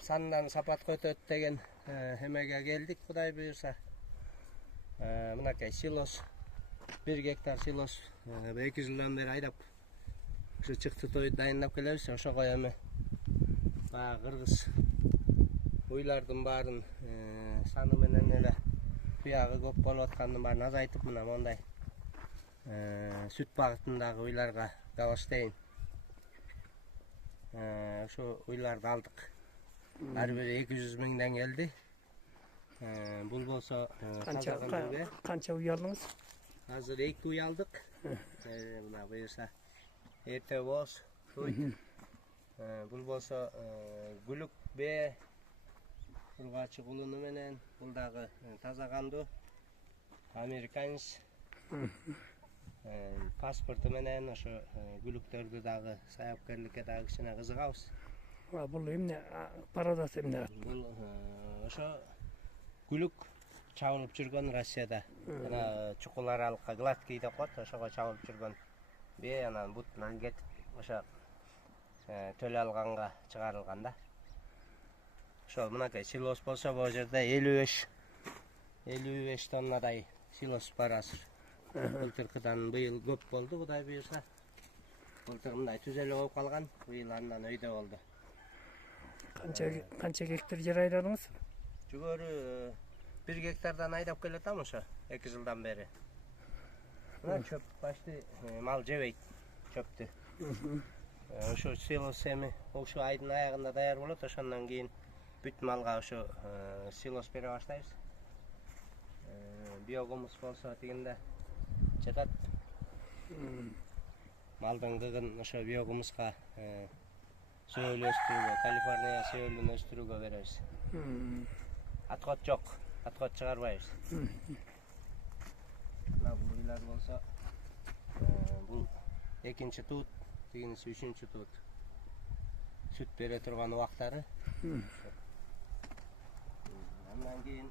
сандан сапатқа өтөт деген эмеге келдик, Кудай буйрса. Мынакей силос, 1 гектар силос 2 жылдан бери айдап ушу чыкты тойду дайындап келебиз. Ошого эми баягы кыргыз уйлардын баарын саны менен эле буягы көп болуп аткандын баарын азайтып, мына мондай сүт багытындагы уйларга Галштейн ошо уйларды алдык. Ар бири 200 миңден келди. Бул болсо канча уй алдыңыз? Азыр 2 уй алдык. Мына буюрса эрте боз уй. Бул болсо гүлүк бе ургачы кулуну менен, бул дагы таза кандуу американец. Паспорту менен ошо гүлүктөрдү дагы саяпкерликке дагы кичине кызыгабыз. Бул эмне пародасы эмне? Бул ошо гүлүк чабылып жүргөн Россияда. Ana чукул аралыкка гладкий деп коет, ошого чабылып жүргөн бе анан бутунан кетип ошо төлө алганга чыгарылган да. Ошо мынакей силос болсо бул жерде 55 тоннадай силос бар азыр. Былтыркыдан быйыл көп болду, Кудай буйрса. Былтыр мындай түзөлүп болуп калган, быйыл андан өйдө болду. Канча гектар жер айдадыңыз? Жүгөрү 1 гектардан айдап келатам ошо 2 жылдан бери. Мына чөп башты мал жебейт чөптү. Ошо силос эми ошо айдын аягында даяр болот, ошондон кийин бүт малга ошо силос бере баштайбыз. Биогумус болсо тигинде жатат. Малдын кыгын ошо биогумуска сөөл өстүрүүгө, Калифорния сөөлүн өстүрүүгө беребиз. Аткот жок, аткот чыгарбайбыз. Мына бул уйлар болсо бул 2-чи туут, тигинisi 3-чү туут. Сүт бере турган убактары. Андан кийин